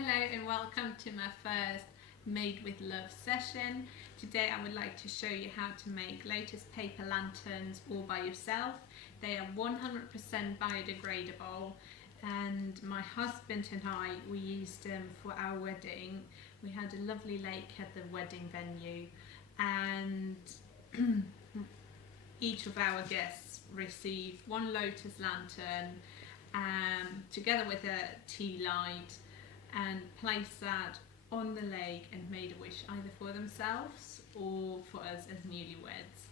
Hello and welcome to my first Made with Love session. Today I would like to show you how to make lotus paper lanterns all by yourself. They are 100% biodegradable and my husband and I, we used them for our wedding. We had a lovely lake at the wedding venue and each of our guests received one lotus lantern together with a tea light, and place that on the lake and made a wish either for themselves or for us as newlyweds.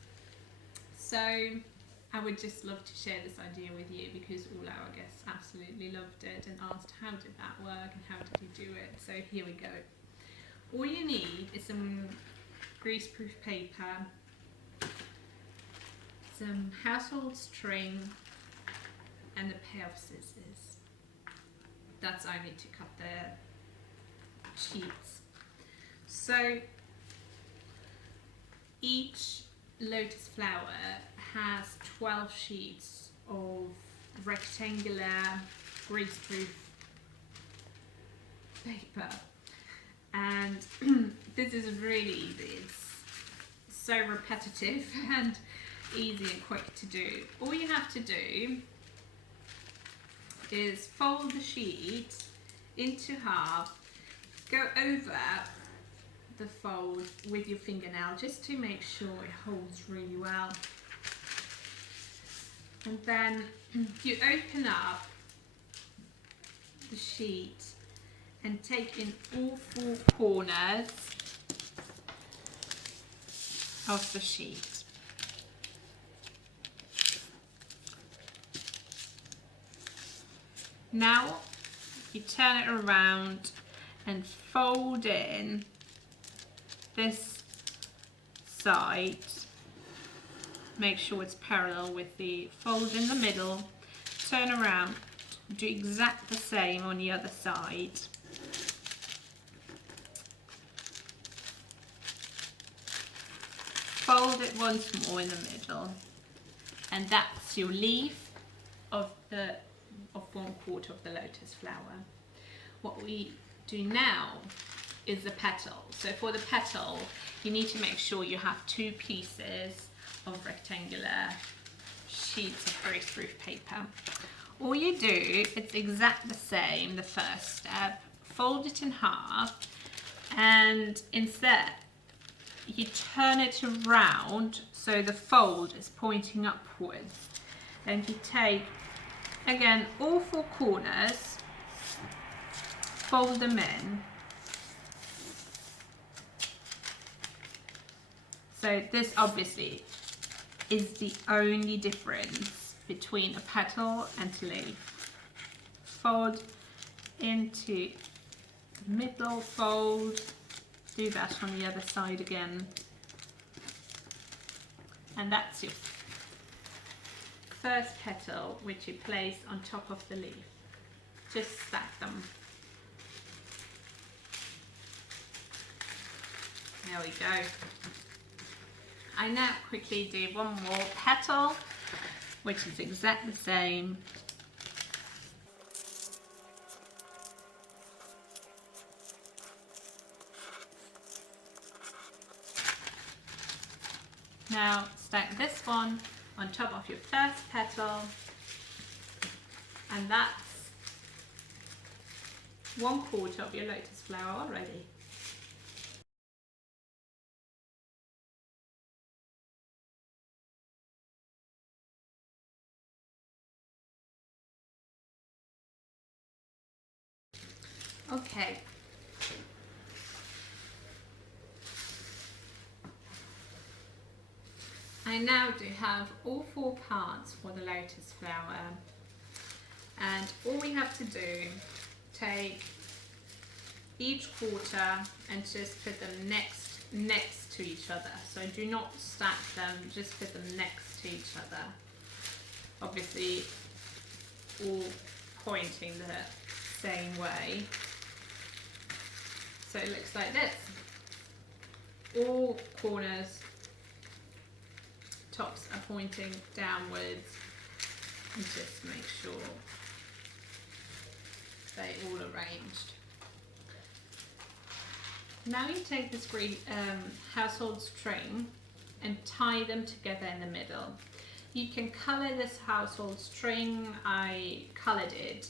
So I would just love to share this idea with you because all our guests absolutely loved it and asked how did that work and how did you do it. So here we go. All you need is some greaseproof paper, some household string and a pair of scissors. That's only to cut the sheets. So each lotus flower has 12 sheets of rectangular greaseproof paper, and this is really easy. It's so repetitive and easy and quick to do. All you have to do is fold the sheet into half, go over the fold with your fingernail just to make sure it holds really well, and then you open up the sheet and take in all four corners of the sheet. Now you turn it around and fold in this side. Make sure it's parallel with the fold in the middle. Turn around, do exact the same on the other side. Fold it once more in the middle, and that's your leaf of 1/4 of the lotus flower. What we do now is the petal. So for the petal, you need to make sure you have 2 pieces of rectangular sheets of greaseproof paper. All you do, it's exact the same, the first step. Fold it in half, and instead you turn it around so the fold is pointing upwards. Then you take again all 4 corners, fold them in. So this obviously is the only difference between a petal and a leaf. Fold into the middle, fold, do that on the other side again, and that's your first petal, which you place on top of the leaf. Just stack them. There we go. I now quickly do one more petal, which is exactly the same. Now stack this one on top of your first petal, and that's 1/4 of your lotus flower already. Okay. I now do have all 4 parts for the lotus flower, and all we have to do, take each quarter and just put them next to each other. So do not stack them, just put them next to each other. Obviously all pointing the same way. So it looks like this. All corners, tops are pointing downwards, and just make sure they all arranged. Now you take this green household string and tie them together in the middle. You can colour this household string. I coloured it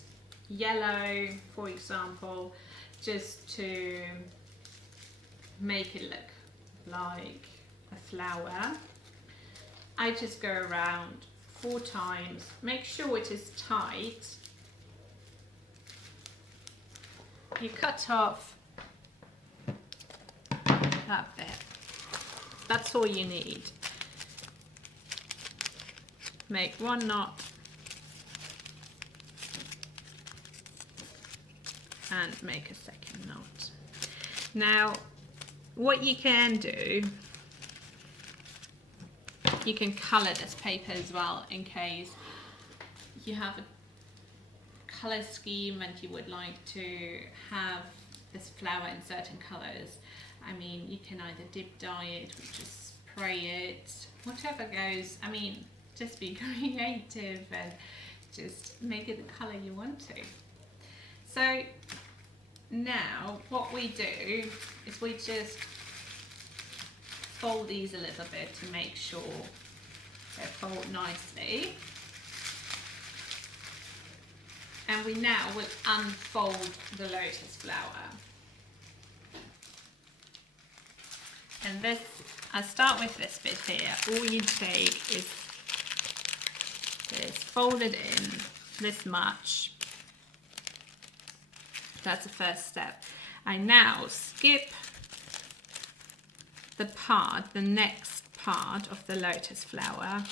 yellow, for example, just to make it look like a flower. I just go around 4 times, make sure it is tight. You cut off that bit. That's all you need. Make 1 knot and make a 2nd knot. Now, what you can do, you can colour this paper as well in case you have a colour scheme and you would like to have this flower in certain colours. I mean, you can either dip dye it or just spray it, whatever goes. I mean, just be creative and just make it the colour you want to. So now what we do is we just fold these a little bit to make sure they fold nicely. And we now will unfold the lotus flower. And this, I'll start with this bit here. All you take is this, fold it in this much. That's the first step. I now skip the next part of the lotus flower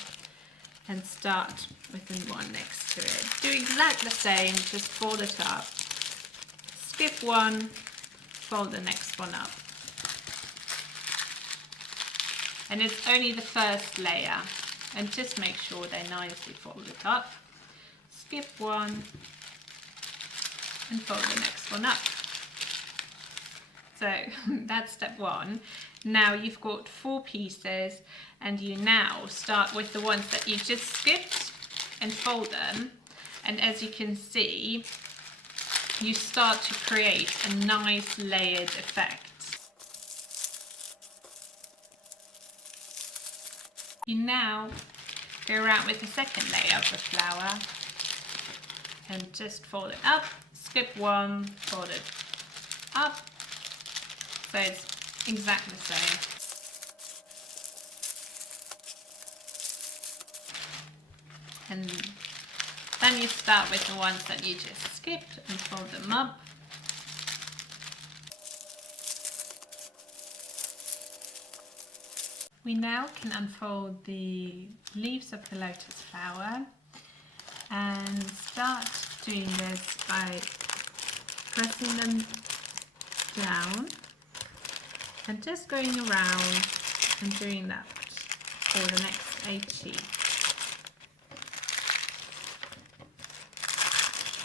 and start with the one next to it. Do exactly the same, just fold it up. Skip one, fold the next one up. And it's only the first layer, and just make sure they're nicely folded up. Skip one and fold the next one up. So that's step 1. Now you've got 4 pieces, and you now start with the ones that you just skipped and fold them. And as you can see, you start to create a nice layered effect. You now go around with the second layer of the flower and just fold it up, skip one, fold it up, so it's exactly the same. And then you start with the ones that you just skipped and fold them up. We now can unfold the leaves of the lotus flower and start doing this by pressing them down and just going around and doing that for the next 8 sheets.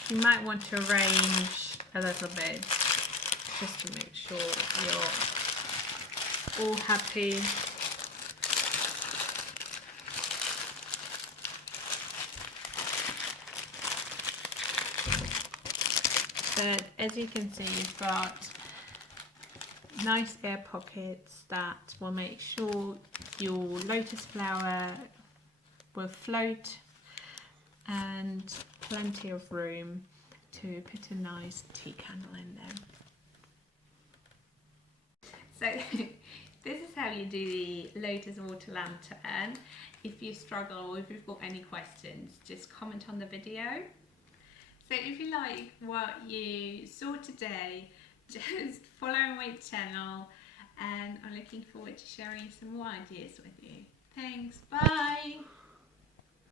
You might want to arrange a little bit just to make sure you're all happy. But as you can see, you've got nice air pockets that will make sure your lotus flower will float, and plenty of room to put a nice tea candle in there. So this is how you do the lotus water lantern. If you struggle or if you've got any questions, just comment on the video. So if you like what you saw today, just follow my channel, and I'm looking forward to sharing some more ideas with you. Thanks, bye!